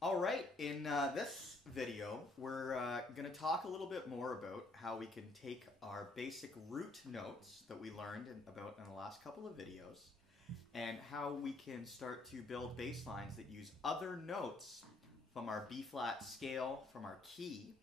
Alright, in this video, we're going to talk a little bit more about how we can take our basic root notes that we learned about in the last couple of videos and how we can start to build bass lines that use other notes from our B-flat scale, from our key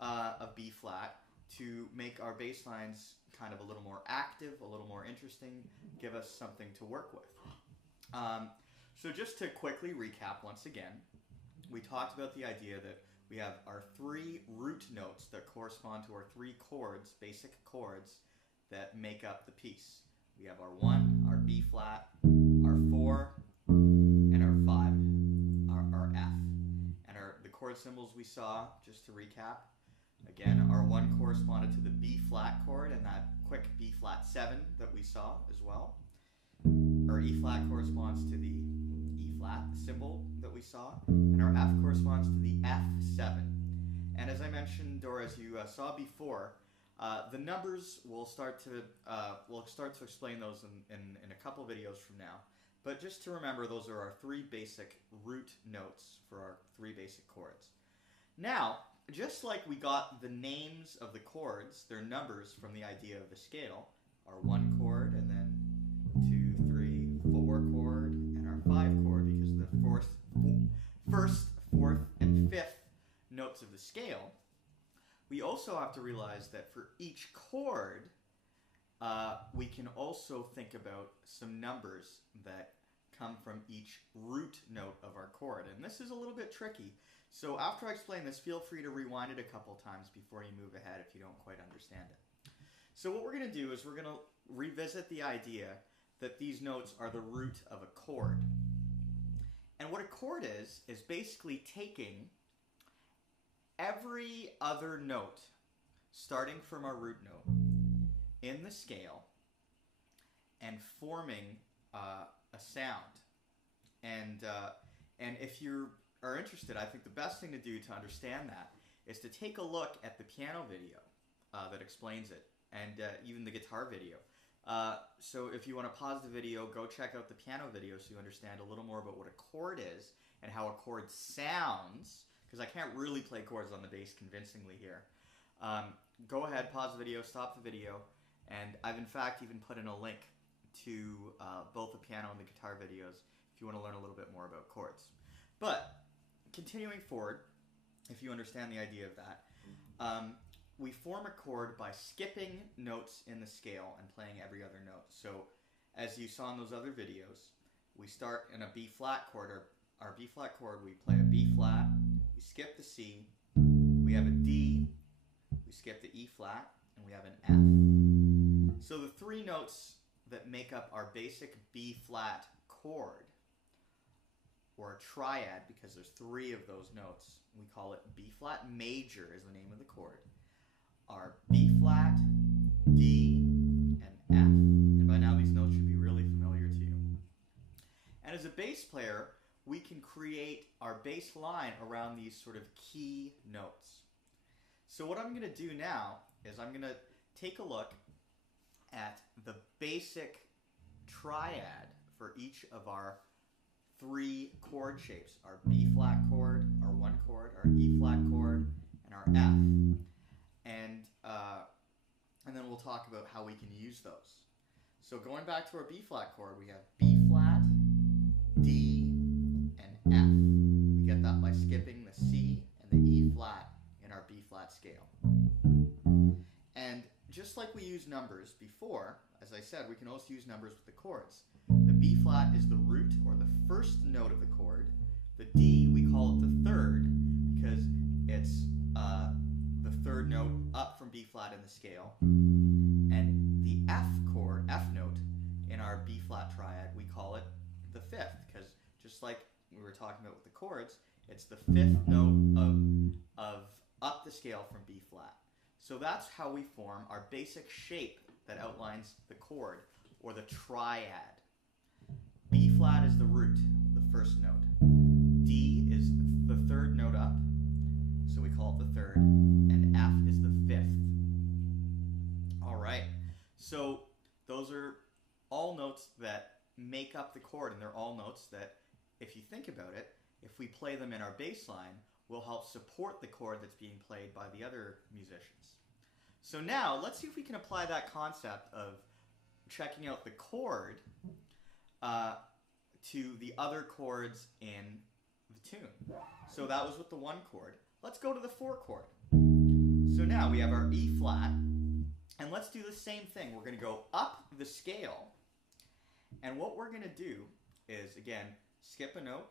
of B-flat, to make our bass lines kind of a little more active, a little more interesting, give us something to work with. So just to quickly recap once again, we talked about the idea that we have our three root notes that correspond to our three chords, basic chords, that make up the piece. We have our 1, our B flat, our 4, and our 5, our F. And the chord symbols we saw, just to recap, again, our 1 corresponded to the B flat chord and that quick B flat 7 that we saw as well. Our E flat corresponds to the E flat symbol that we saw, and our F corresponds to the F7. And as I mentioned, or as you saw before, the numbers we'll start to explain those in a couple videos from now. But just to remember, those are our three basic root notes for our three basic chords. Now, just like we got the names of the chords, their numbers from the idea of the scale, our 1 chord and then 2, 3, 4 chord, and our 5 chord, because of the first, fourth, and fifth notes of the scale, we also have to realize that for each chord, we can also think about some numbers that come from each root note of our chord. And this is a little bit tricky. So after I explain this, feel free to rewind it a couple times before you move ahead if you don't quite understand it. So what we're going to do is we're going to revisit the idea that these notes are the root of a chord. And what a chord is basically taking every other note, starting from our root note, in the scale, and forming a sound. And if you are interested, I think the best thing to do to understand that is to take a look at the piano video that explains it, and even the guitar video. So if you want to pause the video, go check out the piano video so you understand a little more about what a chord is and how a chord sounds, because I can't really play chords on the bass convincingly here. Go ahead, pause the video, stop the video, and I've in fact even put in a link to both the piano and the guitar videos if you want to learn a little bit more about chords. But continuing forward, if you understand the idea of that, we form a chord by skipping notes in the scale and playing every other note. So as you saw in those other videos, we start in a B flat chord. Our B flat chord, we play a B flat, we skip the C, we have a D, we skip the E flat, and we have an F. So the three notes that make up our basic B flat chord, or a triad, because there's three of those notes, we call it B flat major is the name of the chord, are B flat, D, and F. And by now these notes should be really familiar to you. And as a bass player, we can create our bass line around these sort of key notes. So what I'm going to do now is I'm going to take a look at the basic triad for each of our three chord shapes, our B flat chord, our 1 chord, our E flat chord, and our F. And then we'll talk about how we can use those. So going back to our B flat chord, we have B flat, D, and F. We get that by skipping the C and the E flat in our B flat scale. And just like we used numbers before, as I said, we can also use numbers with the chords. The B flat is the root, or the first note of the chord. The D, we call it the third, because it's the third note up from B flat in the scale. And the F chord, F note, in our B flat triad, we call it the fifth, because just like we were talking about with the chords, it's the fifth note of up the scale from B flat. So that's how we form our basic shape that outlines the chord, or the triad. B flat is the root, the first note. D is the third note up, so we call it the third, and F is the fifth. All right, so those are all notes that make up the chord, and they're all notes that, if you think about it, if we play them in our bass line, will help support the chord that's being played by the other musicians. So now, let's see if we can apply that concept of checking out the chord to the other chords in the tune. So that was with the 1 chord. Let's go to the 4 chord. So now we have our E flat, and let's do the same thing. We're going to go up the scale, and what we're going to do is, again, skip a note,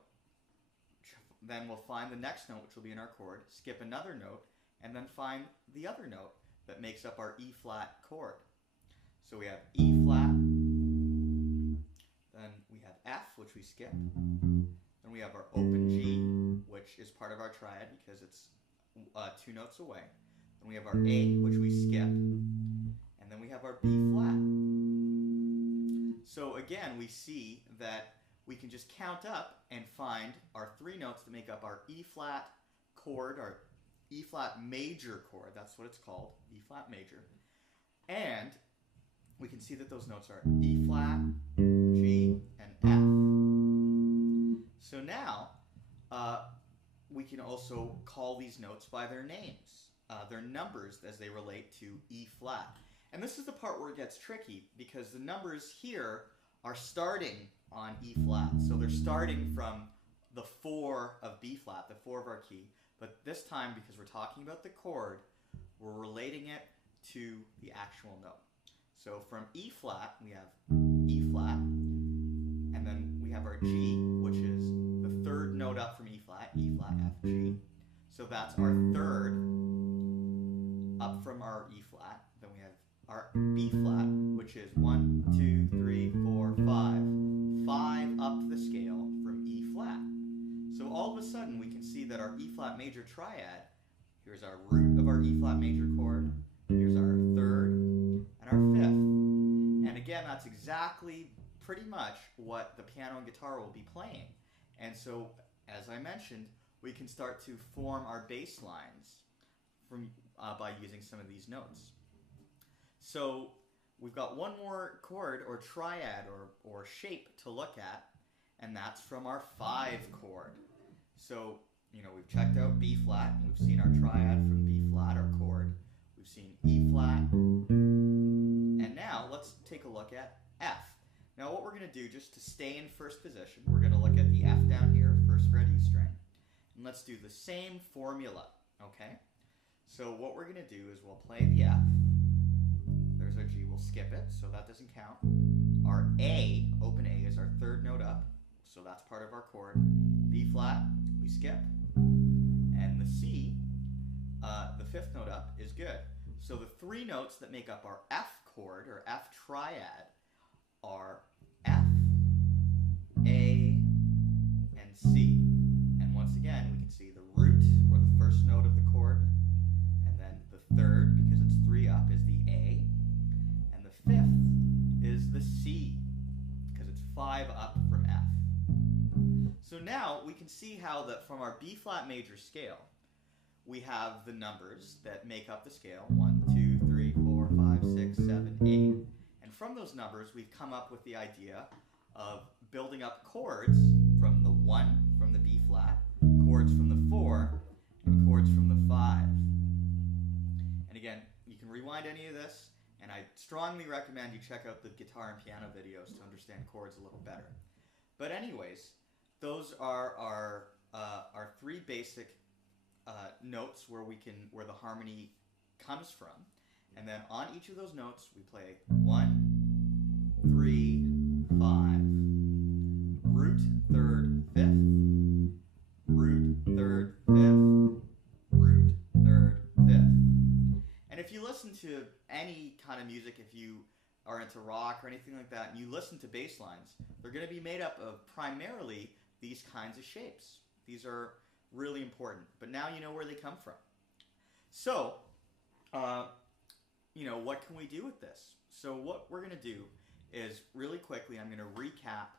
then we'll find the next note, which will be in our chord, skip another note, and then find the other note that makes up our E flat chord. So we have E flat, then we have F, which we skip, then we have our open G, which is part of our triad because it's 2 notes away, then we have our A, which we skip, and then we have our B flat. So again, we see that we can just count up and find our 3 notes that make up our E flat chord, our E flat major chord, that's what it's called, E flat major. And we can see that those notes are E flat, G, and F. So now, we can also call these notes by their names, their numbers as they relate to E flat. And this is the part where it gets tricky because the numbers here are starting on E flat. So they're starting from the 4 of B flat, the 4 of our key. But this time, because we're talking about the chord, we're relating it to the actual note. So from E flat, we have E flat, and then we have our G, which is the 3rd note up from E flat, F, G. So that's our 3rd up from our E flat. Then we have our B flat, which is 1, 2, 3, 4, 5. 5 up the scale from E flat. So all of a sudden we can see that our E flat major triad, here's our root of our E flat major chord, here's our 3rd and our 5th. And again, that's exactly pretty much what the piano and guitar will be playing. And so, as I mentioned, we can start to form our bass lines from, by using some of these notes. So we've got one more chord or triad or shape to look at, and that's from our 5 chord. So, you know, we've checked out B flat, and we've seen our triad from B flat, our chord. We've seen E flat, and now let's take a look at F. Now what we're going to do, just to stay in first position, we're going to look at the F down here, 1st fret E string, and let's do the same formula, okay? So what we're going to do is we'll play the F. There's our G, we'll skip it, so that doesn't count. Our A, open A, is our 3rd note up, so that's part of our chord. B flat, we skip. And the C, the 5th note up, is good. So the 3 notes that make up our F chord, or F triad, are F, A, and C. And once again, we can see the root, or the 1st note of the chord, and then the 3rd, because it's 3 up, is the A, and the 5th is the C, because it's 5 up from F. So now we can see how that from our B flat major scale, we have the numbers that make up the scale, 1, 2, 3, 4, 5, 6, 7, 8. And from those numbers, we've come up with the idea of building up chords from the 1, from the B flat, chords from the 4, and chords from the 5. And again, you can rewind any of this, and I strongly recommend you check out the guitar and piano videos to understand chords a little better. But anyways, those are our 3 basic notes where the harmony comes from, and then on each of those notes we play 1, 3, 5, root 3rd, 5th, root 3rd, 5th, root 3rd, 5th. And if you listen to any kind of music, if you are into rock or anything like that, and you listen to bass lines, they're going to be made up of primarily these kinds of shapes. These are really important, but now you know where they come from. So, you know, what can we do with this? So what we're going to do is, really quickly, I'm going to recap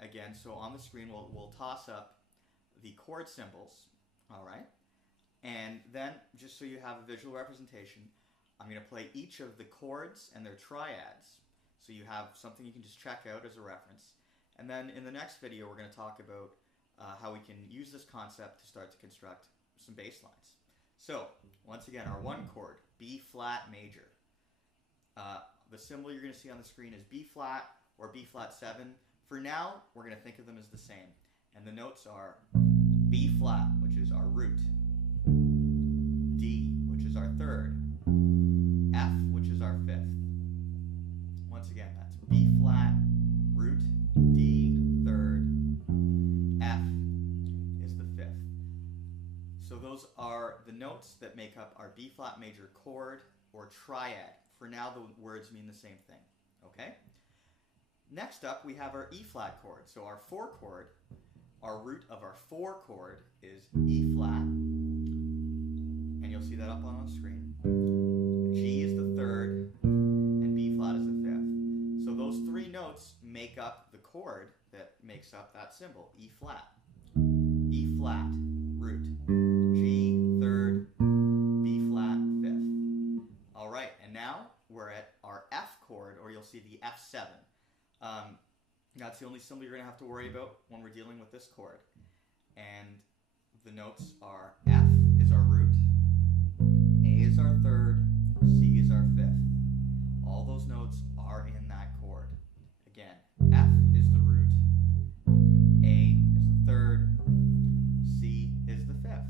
again. So on the screen, we'll toss up the chord symbols, all right? And then, just so you have a visual representation, I'm going to play each of the chords and their triads, so you have something you can just check out as a reference. And then in the next video, we're going to talk about how we can use this concept to start to construct some bass lines. So, once again, our one chord, B flat major. The symbol you're going to see on the screen is B flat or B flat 7. For now, we're going to think of them as the same. And the notes are B flat, which is our root, D, which is our third, F, which is our fifth. Once again, that's B flat, root, D, third, F is the fifth. So those are the notes that make up our B flat major chord or triad. For now, the words mean the same thing, okay? Next up, we have our E flat chord. So our 4 chord, our root of our 4 chord is E flat, and you'll see that up on the screen. G is the third, and B flat is the fifth. So those 3 notes make up the chord that makes up that symbol, E flat. E flat, root, G, third, B flat, fifth. All right, and now we're at our F chord, or you'll see the F7. That's the only symbol you're going to have to worry about when we're dealing with this chord. And the notes are F is our root, A is our third, C is our fifth. All those notes are in that chord. Again, F is the root, A is the third, C is the fifth.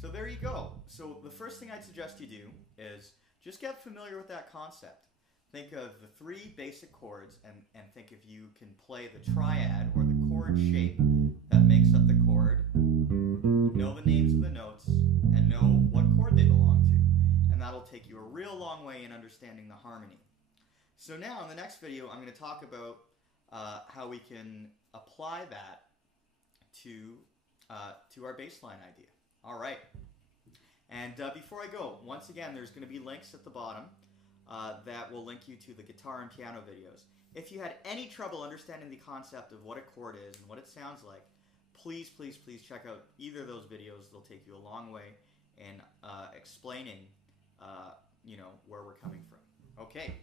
So there you go. So the first thing I'd suggest you do is just get familiar with that concept. Think of the 3 basic chords and think if you can play the triad or the chord shape that makes up the chord, know the names of the notes, and know what chord they belong to. And that'll take you a real long way in understanding the harmony. So now in the next video, I'm going to talk about how we can apply that to our bass line idea. All right. And before I go, once again, there's going to be links at the bottom that will link you to the guitar and piano videos. If you had any trouble understanding the concept of what a chord is and what it sounds like, please, please, please check out either of those videos. They'll take you a long way in explaining, where we're coming from. Okay.